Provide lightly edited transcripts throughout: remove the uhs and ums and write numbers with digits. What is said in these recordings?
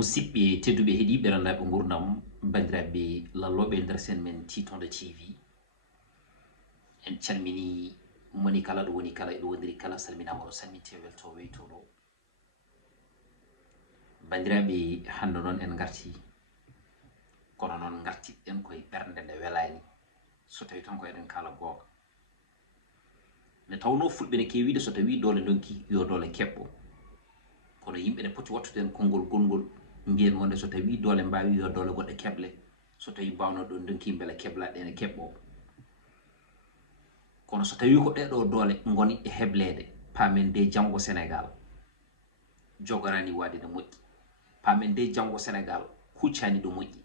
Musidɓe tedduɓe heeɗiɓe rannaɓe gurdam bandiraɓe lalloɓe nder sen men Titonde TV en calmini moni kala ɗo woni kala eɗo wondiri kala salminama ɗo samminte welto weytoɗo bandiraɓe hande noon en garti kono noon gartiɗen koye ɓernde nde welani so tawi tan ko eɗen kala gonga nde tawno fulɓe ne kewide so tawi dole donki yo dole keɓɓo kono yimɓe ne poti wattude en konngol gongol mbiyen wonde so tawi dole mbawi yo dole goɗɗe keble so tawi bawno ɗo donki beele keblaɗe ene keɓɓo kono so tawi ko ɗeɗo dole goni e heblede pamen de janggo Sénégal jogorani wade no moƴƴi pamen de janggo Sénégal huccani ɗo moƴƴi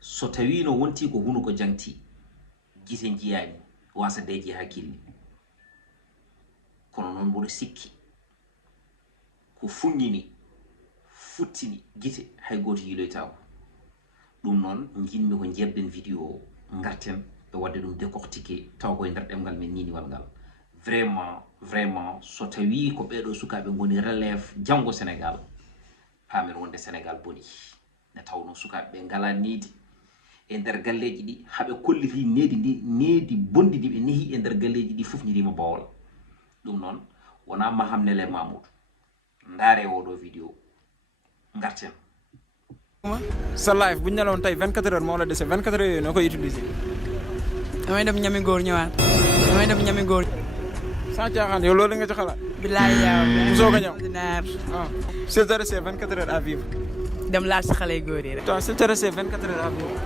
so tawi no wonti ko hunuko jangti gite jiyani wasa deji hakkille kono noon mboɗo sikki ko fuññini futtini gite hay goto yiloytako ɗum noon jinmi ko jebden vidéo o garten ɓe wadde ɗum décortiqué taw koye nder ɗemgal men niniwal ngal vraiment so tawi ko ɓeɗo sukaɓe goni relève janggo Sénégal pamen wonde Sénégal boni ne tawno sukaɓe ngala needi e nder galleji ɗi haɓe kolliti needi bondi ɗi ɓe neehi e nder galleji ɗi fof ñirima Bawol ɗum noon wona Maham Nele Mamoudou ndaare oɗo vidéo garten sa live bu ñu ne la woon tey 24 heures moo la dese 24 heures yooyu noo koy utiliser. damay dem ñami góor ñëwaat. damay dem ñami góor. sans caaxaan yow loolu nga ci xalaat. bilaay yow. musoo ko ñëw. ordinaire. ah s'il te restait 24 heures à vivre. dem laal si xale yu góor yi rek. toi s'il te restait 24 heures à vivre.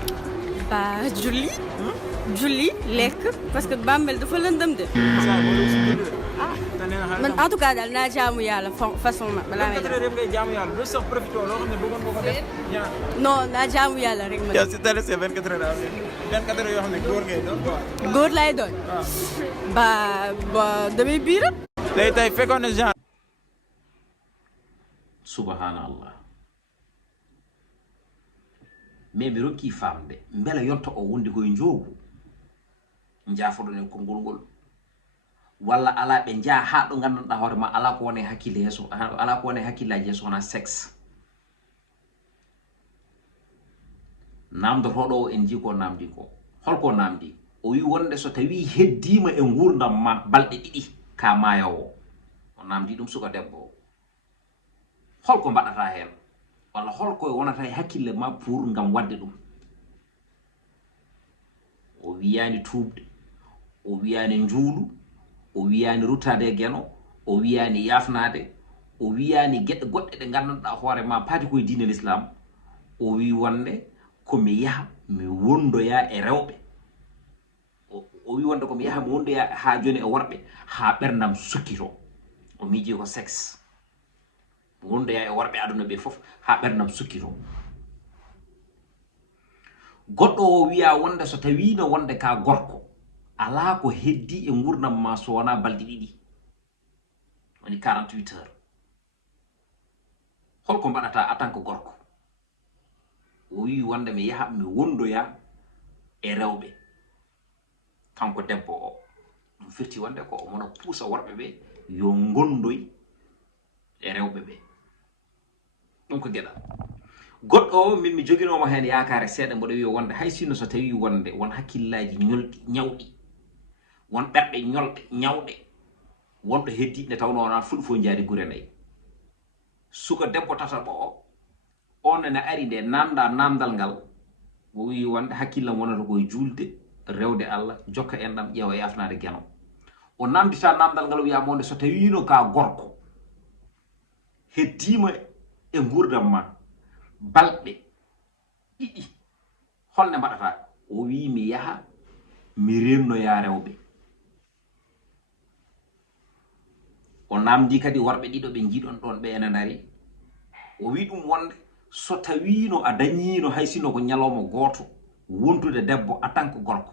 Bah julli. julli lekk parce que Bambel dafa lëndëm de. saa boo dee si julli de. man en tout cas daal naa jaamu yàlla façon ma balaa may 24 heures yëpp ngay jaamu yàlla lu sax profité loo xam ne bëggoon nga ko def. non naa jaamu yàlla rek ma. yow s'il te restait 24 heures à vivre 24 heures yoo xam ne góor ngay doon quoi. góor laay doon. ba damay biiram. léegi tey fekkoon na genre. subhanallah mais mi rokki famde beela yonta o wonde koye joogu jaafoɗon e konngol ngol walla ala ɓe jaa ha ɗo gandanɗa hoore ma ala ko wone hakkille yeeso ala ko wone hakkillaji yeeso wona sexe namdotoɗo o en jii ko namdi ko holko namdi o wi wonde so tawi heddima e gurdam ma balɗe ɗiɗi ka mayowo o namdi ɗum suka debbo o holko mbaɗata hen walla holko wonata e hakkille ma pour ngam wadde ɗum o wiyani tuubde o wiyani njuulu o wiyani ruttade e geno o wiyani yafnade o wiyani gueɗe goɗɗe ɗe gandanɗa hoore ma paati koye diine l'islam o wi wonde komi yaha mi wondoya e rewɓe o wi wonde komi yaha mi wondoya ha joni e worɓe ha ɓerdam sukkito o miiji ko sexe mi wondoya e worɓe aduna ɓe fof ha ɓerdam sukkito goɗɗo o wiya wonde so tawi no wonde ka gorko ala ko heddi e gurdam ma so wona balɗe ɗiɗi woni 48 heures holko mbaɗata en tant que gorko o wi wonde mi yaha mi wondoya e rewɓe kanko debbo o ɗum firti wonde ko o mona puusa worɓe ɓe yo gondoy e rewɓe ɓe ɗum ko gueɗal goɗɗo o min mi joguinomo hen yakare seeɗa mboɗo wi wonde hay sinno so tawi wonde won hakkillaji ñolɗi ñawɗi won ɓerɗe ñolɗe ñawɗe wonɗo heddi nde tawno wona fulɓe fof jaari gure nayyi suka debbo tataɓo o on ne ari nde namda namdal ngal o wi wonde hakkillam wonata koye julde rewde Allah jokka en ɗam ƴeewa yafnade gueno o namdita namdal ngal o wiya monde so tawino ka gorko heddima e gurdam ma balɗe ɗiɗi holne mbaɗata o wi mi yaha mi rennoya rewɓe o namdi kadi worɓe ɗiɗo ɓe jiiɗon ɗon ɓe ene dari o wi ɗum wonde so tawino a dañino hay sino ko ñalawma goto wontude debbo en tant que gorko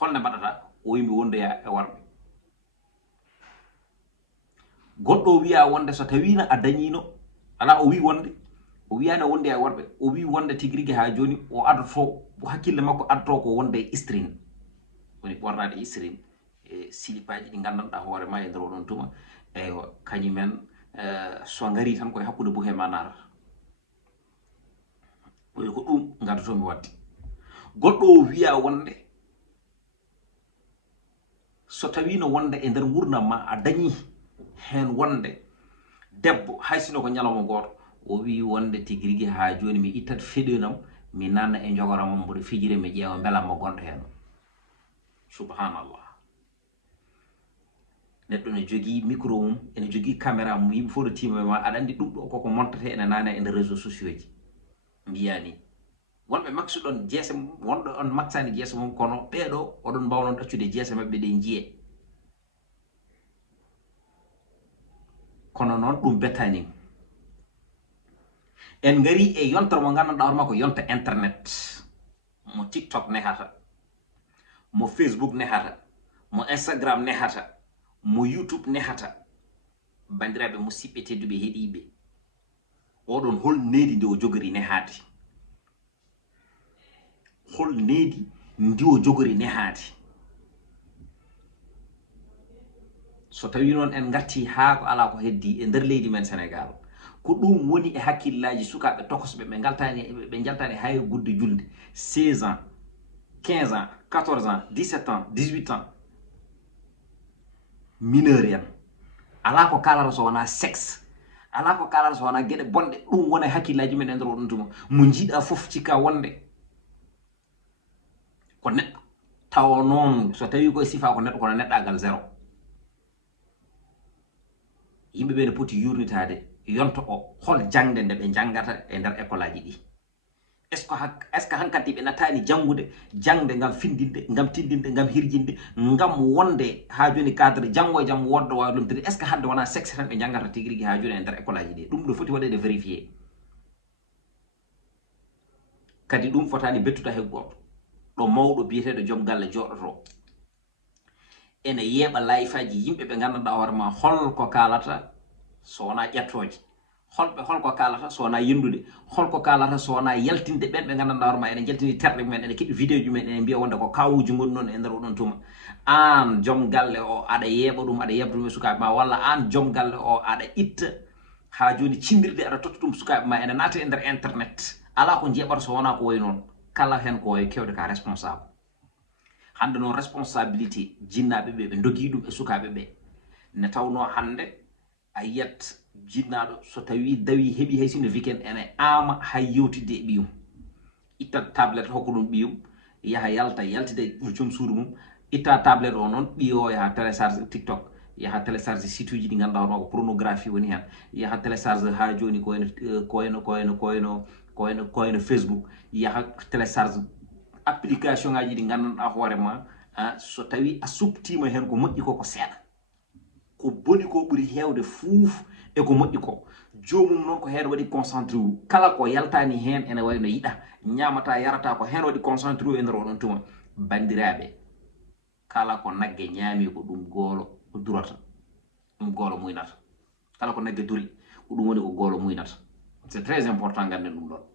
holne mbaɗata o wi mi wondoya e worɓe goɗɗo wiya wonde so tawino a dañino ala o wi wonde o wiyani wonde e worɓe o wi wonde tigui rigui ha joni o adoto hakkille makko addoto ko wonde e istrine woni ɓornade istrine e silipaji ɗi gandanɗa hoore ma e nder oɗon tuma eywa kañumen so ngari tan koye hakkude buhe manara ko ɗum gaddotomi wadde goɗɗo o wiya wonde so tawi no wonde e nder gurdam ma a dañi hen wonde debbo haysino ko ñalawma goto o wi wonde tigi rigui ha joni mi ittat feɗenam mi nanna e jogoram mboɗo fijire mi ƴeewa belamma gonɗo hen subhanallah neɗɗo ne jogui micro mum ene jogui caméra mum yimɓe fof ɗo tima ma aɗa andi ɗum ɗo koko montate ene nane e nder réseaux sociaux ji mbiyani wonɓe maksu ɗon jeese mum wonɗo on maksani jeese mum kono ɓeɗo oɗon mbawnon ɗaccude jeese mabɓe ɗe jiye kono noon ɗum bettani en gari e yontere mo gandanɗa hoorema ko yonta internet mo tiktok nehata mo facebook nehata mo instagram nehata mo youtube nehata bandiraɓe musidɓe tedduɓe heeɗiɓe oɗon hol needi nde o jogori nehade hol needi ndi o jogori nehade so tawi noon en garti ha ko ala ko heddi e nder leydi men Sénégal ko ɗum woni e hakkillaji sukaɓe tokosɓe ɓe jaltani hay gudde julde 16 ans 15 ans 14 ans 17 ans 18 ans mineur en ala ko kalata so wona sexe ala ko kalata so wona gueɗe bonɗe ɗum wona e hakkillaji men e nder oɗon tuma mo jiiɗa foof cikka wonde ko neɗɗo tawa noon so tawi koye sifa ko neɗɗo kono neɗɗagal zéro yimɓe ɓe ne poti yurnitade yonto o hol jangde nde ɓe jangata e nder école aji ɗi est ce que hankkadi ɓe natani jangude jangde ngam findinde ngam tindinde ngam hirjinde ngam wonde ha joni cadre janggo e jaam woddo wawi lomtide est ce que hadde wona sexe tan ɓe jangata tigui rigui ha joni e nder école aji ɗi ɗum ɗo foti waɗede vérifié kadi ɗum fotani bettuta he goto ɗo mawɗo biyeteɗo joom galle joɗoto ene yeeɓa layfaji yimɓe ɓe gandanɗa hoorema holko kalata so wona ƴettoje holko kalata so wona yendude holko kalata so wona yaltinde ɓen ɓe gandanɗa hoorema ene jaltini terɗe mumen ene keeɓi vidéo ji mumen ene mbiya wonde ko kawuji goni noon e nder oɗon tuma an joom galle o aɗa yeeɓa ɗum aɗa yebda ɗum e sukaɓe ma walla an joom galle o aɗa itta ha joni cindirde aɗa totta ɗum sukaɓe ma ene naata e nder internet ala ko jeeɓata so wona ko way noon kala hen ko way kewde ka responsable hande noon responsabilité jinnaɓe ɓe ɓe dogui ɗum e sukaɓe ɓe ne tawno hande a yiyat jinnaɗo so tawi dawi heeɓi hay sino weekend ene ama hay yewtidde e ɓiyum itta tablette hokko ɗum ɓiyum yaha yaltide joom suudu mum itta tablette o noon ɓiyo yaha télécharge tiktok yaha télécharge site uji ɗi ganduɗa hono ko pornographie woni hen yaha télécharge ha joni koyno facebook yaha télécharge application ngaji ɗi gandanɗa hoorema so tawi a subtima hen ko moƴƴi ko seeɗa ko boni ko ɓuuri hewde fuuf e ko moƴƴi ko jomum noon ko hen waɗi concentré wu kala ko yaltani hen ene wayno yiɗa ñamata yarata ko hen waɗi concentré wu e nder oɗon tuma bandiraɓe kala ko nagge ñaami ko ɗum goolo durata ɗum goolo muynata kala ko nagge duri ko ɗum woni ko goolo muynata c'est très important ganden ɗum ɗon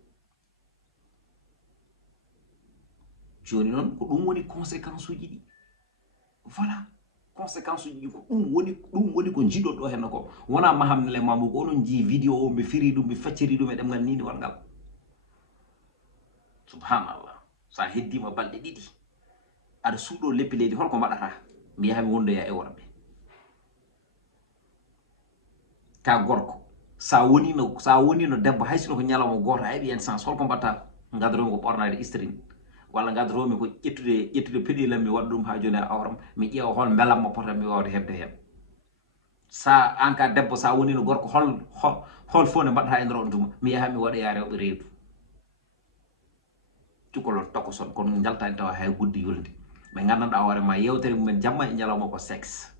joni noon ko ɗum woni conséquence uji ɗi voilà conséquence uji ɗi ko ɗum woni ko jiɗɗon ɗo henno ko wona mahamnele mamou ko onon jii vidéo o mi firi ɗum mi facciri ɗum e ɗemgal nini walngal subhanallah sa heddima balɗe ɗiɗi aɗa suuɗo leppi leydi holko mbaɗata mi yaha mi wondoya e worɓe ka gorko sa wonino debbo haysino ko ñalawma goto a heeɓi en sens holko mbatta gadoromi ko ɓornade istrine walla gadoromi ko ƴettude peɗilam mi waɗa ɗum ha joni a awram mi ƴeewa hol belamma potan mi wawde hebde hen sa an ka debbo sa wonino gorko hol fo nde mbaɗata e nder on tuma mi yaha mi waɗoya rewɓe reedu cukalon tokoson kono jaltani tawa hay guddi yulde ɓe gandanɗa hoorema yewtere mumen jamma e ñalawma ko sexe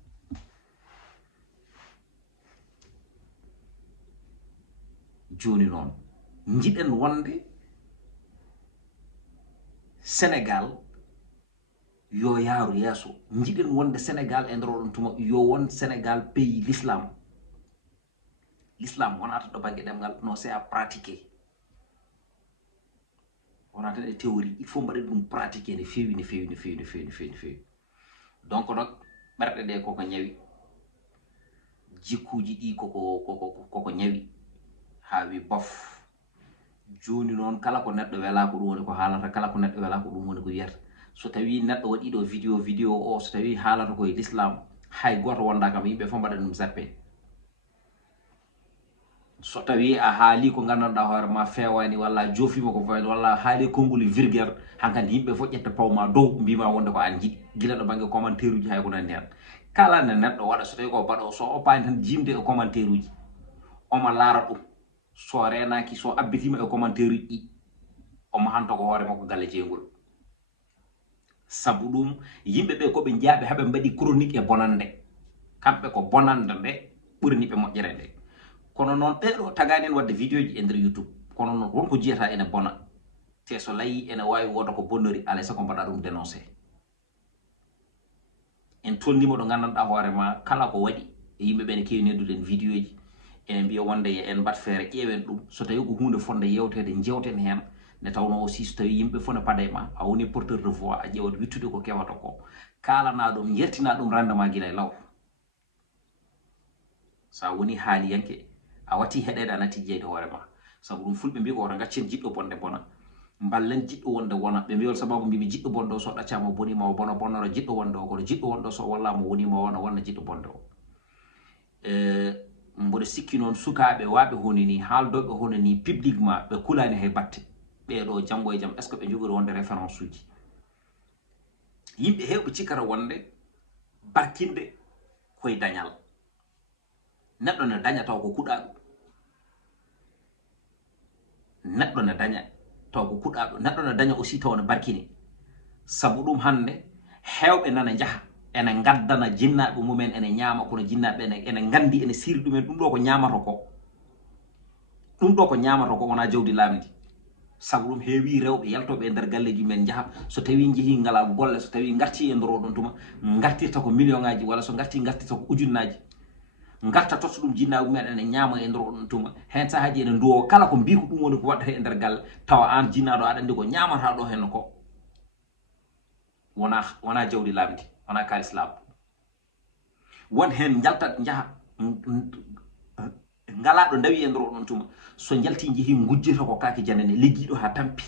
joni noon jiɗen wonde Sénégal yo yaaru yeeso jiɗen wonde Sénégal e nder oɗon tuma yo won Sénégal pays l'islam wonata ɗo banggue ɗemgal non c'est à pratiquer wonata e théorie il faut mbaɗe ɗum pratiquer ne fewi donc nak ɓerɗe ɗe koko ñawi jikkuji ɗi koko ñawi ha wi bof joni noon kala ko neɗɗo wela ko ɗum woni ko haalata kala ko neɗɗo wela ko ɗum woni ko wiyata so tawi neɗɗo waɗi ɗo vidéo o so tawi haalata koye l'islam hay goto wonda kam yimɓe fof mbaɗa ɗum zappé so tawi a haali ko gandanɗa hoore ma fewani walla joofima ko fewani walla haali konngol virgule hankkandi yimɓe fof ƴetta pawma dow mbima wonde ko an jiɗi gila ɗo banggue commentaire uji hay ko nandi hen kala ne neɗɗo waɗa so tawi ko baɗo so oppani tan jimde e commentaire uji omo laara ɗum so renaki so abbitima e commentaire uji ɗi omo hanto ko hoore makko galle jeygol sabu ɗum yimɓeɓe koɓe jaaɓe haɓe mbaɗi chronique e bonande kamɓe ko bonande nde ɓurni ɓe moƴƴere nde kono noon ɓeɗo tagani en wadde vidéo ji e nder YouTube kono noon wonko jiyata ene bona te so layi ene wawi woda ko bonnori alay sako mbaɗa ɗum dénoncé en tolnima ɗo gandanɗa hoorema kala ko waɗi e yimɓeɓe ne kewi neddude en vidéo ji ene mbiya wonde en mbat feere ƴeewen ɗum so tawi ko hunde fonde yewtede jewten hen ne tawno aussi so tawi yimɓe fof ne paɗe ma a woni porteur de voix a ƴeewat wittude ko kewata ko kalana ɗum jertina ɗum rendement guila e law sa woni haaliyanke a watti heɗede a natti jeyde hoore ma sabu ɗum fulɓe mbi ko woto gaccen jiɗɗo bonde bona ballen jiɗɗo wonde wona ɓe mbiwol sababu mbimi jiɗɗo bonde o so ɗaccama bonima o bona bonnoro jiɗɗo wonde o kono jiɗɗo wonde o so wallama wonima wona wonna jiɗɗo bonde o mboɗo sikki noon sukaaɓe waɓe hono ni haaldoɓe hono ni publiquement ɓe kulani hay batte ɓeɗo janggo e jaam est ce que ɓe jogori wonde référence uji yimɓe hewɓe cikkata wonde barkinde koye dañal neɗɗo ne daña taw ko kuɗaɗo neɗɗo ne daña taw ko kuɗaɗo neɗɗo ne daña aussi taw ne barkini sabu ɗum hande hewɓe nana jaaha ene gaddana jinnaɓe mumen ene ñaama kono jinnaɓe ene gandi ene siri ɗumen ɗum ɗo ko ñamata ko wona jawdi lamdi sabu ɗum heewi rewɓe yaltoɓe e nder galleji men jaaha so tawi jeehi ngala golle so tawi garti e nder oɗon tuma gartirta ko million ngaji walla so gartirta ko ujunnaji garta totta ɗum jinnaɓe mumen ene ñaama e nder oɗon tuma hen sahaji ene duwo kala ko mbi ko ɗum woni ko waɗata e nder galle tawa an jinnaɗo aɗa andi ko ñamata ɗo hen ko wona jawdi lamdi wona kalis laaɓa won hen jaltat jaaha ngalaɗo dawi e nder oɗon tuma so jalti jeehi gujjita ko kake janane liggiɗo ha tampi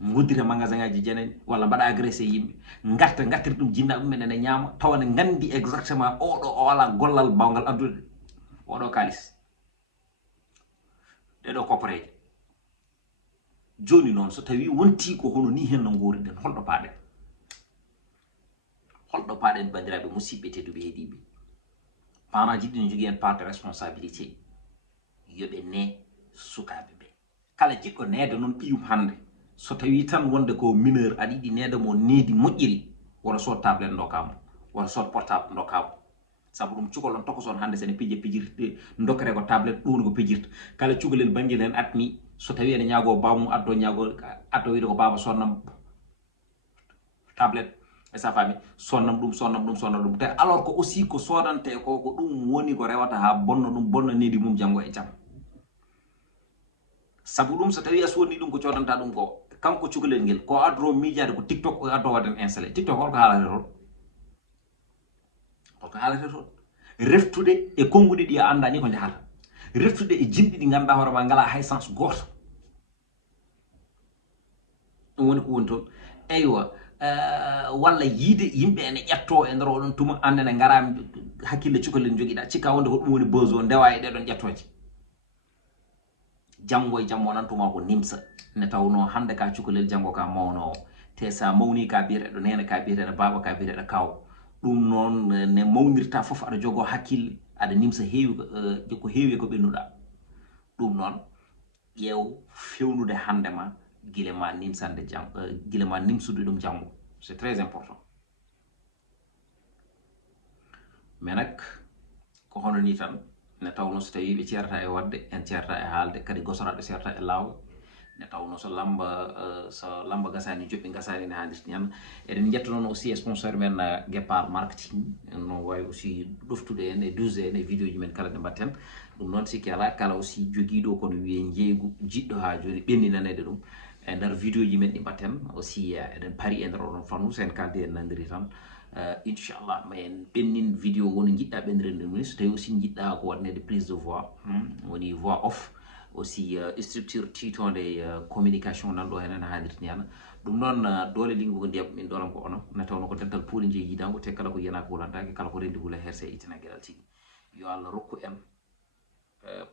guddita magasin ngaji janani walla mbaɗa agressé yimɓe gartira ɗum jinnaɓe mumen ene ñaama tawa ne gandi exactement oɗo o wala gollal bawgal addude oɗo kalis ɗeɗo koppareje joni noon so tawi wonti ko hono ni hen no goriɗen holɗo paɗen bandiraɓe musidɓe tedduɓe heeɗiɓe parents jiɗi ne jogui en part de responsabilité yoɓe ne sukaɓe ɓe kala jiɗɗo neede noon ɓiyum hande so tawi tan wonde ko mineur aɗa yiɗi neede mo needi moƴƴiri woto sod tablette dokkamo woto sod portable dokkamo sabu ɗum cukalon tokoson hande sene pijirte dokkere ko tablette ɗum ko pijirta kala cukalel banguel hen atni so tawi ene ñaago bamum addo wiide ko baba sonnam tablette e sa fami sonnam ɗum te alors que aussi ko sodante ko ɗum woni ko rewata ha bonno ɗum bonna needi mum janggo e jaam sabu ɗum so tawi a sodni ɗum ko codanta ɗum ko kanko cukalel ngel ko addo miijade ko tiktok o addo waɗen installé tiktok holko haalate toon reftude e konnguɗi ɗi a anda ni ko jahata reftude e jimɗi ɗi ganduɗa hoore ma ngala hay sens goto ɗum woni ko woni toon eywa walla yiide yimɓe ene ƴetto e nder oɗon tuma andene garami hakkille cukalel joguiɗa cikka wonde ko ɗum woni besoin ndewa e ɗeɗon ƴettoje janggo e jaam wonantuma ko nimsa ne tawno hande ka cukalel janggo ka mawnowo te sa mawni ka biyeteɗo nene ka biyeteɗo baba ka biyeteɗo kaw ɗum noon ne mawnirta fof aɗa jogo hakkille aɗa nimsa ko heewi ko ɓennuɗa ɗum noon ƴeew fewnude hande ma guila ma nimsande guila ma nimsude ɗum janggo c'est très important mais nak ko hono ni tan ne tawno so tawi ɓe ceerata e wadde en ceerata e haalde kadi gosoraɗo ceerata e lawol ne tawno so lamba gasani joɓɓi gasani ne hannirti ñan eɗen jetta noon aussi e sponsor men guépar marketing no wawi aussi ɗoftude en e duse en e vidéo ji men kala ɗe mbatten ɗum noon sikki ala kala aussi joguiɗo kono wiye jeygu jiɗɗo ha joni ɓenninanede ɗum e nder vidéo ji men ɗi mbatten aussi eɗen paari e nder oɗon fannu sen kalde en nandiri tan inchallah ma en ɓennin vidéo ngono jiɗɗa ɓendirende ɗum so tawi aussi jiɗɗa ko waɗnede prise de voix woni voix off aussi structure titonde communication nanɗo henen haalirni ana ɗum noon doole lingu ko ndiyam min dolam ko onon ne tawno ko dental puuli jeeyi yiidango te kala ko yiyana ko wulantake kala ko rendi hula herse itina gueɗal tigi yo Allah rokku en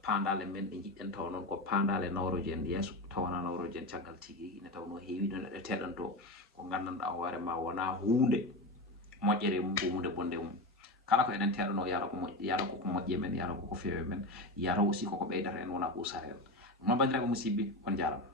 pandale men ɗe jiɗɗen tawa noon ko pandale nawroje en yeeso tawana nawroje en caggal tigi ne tawno heewi ɗon eɗe teɗanto ko gandanɗa hoore ma wona hunde moƴƴere mum ko hunde bonde mum kala ko eɗen teɗano yara ko moƴƴe men yara ko fewe men yara aussi koko ɓeydata en wona ko usara en ɗum noon bandiraɓe musidɓe on jarama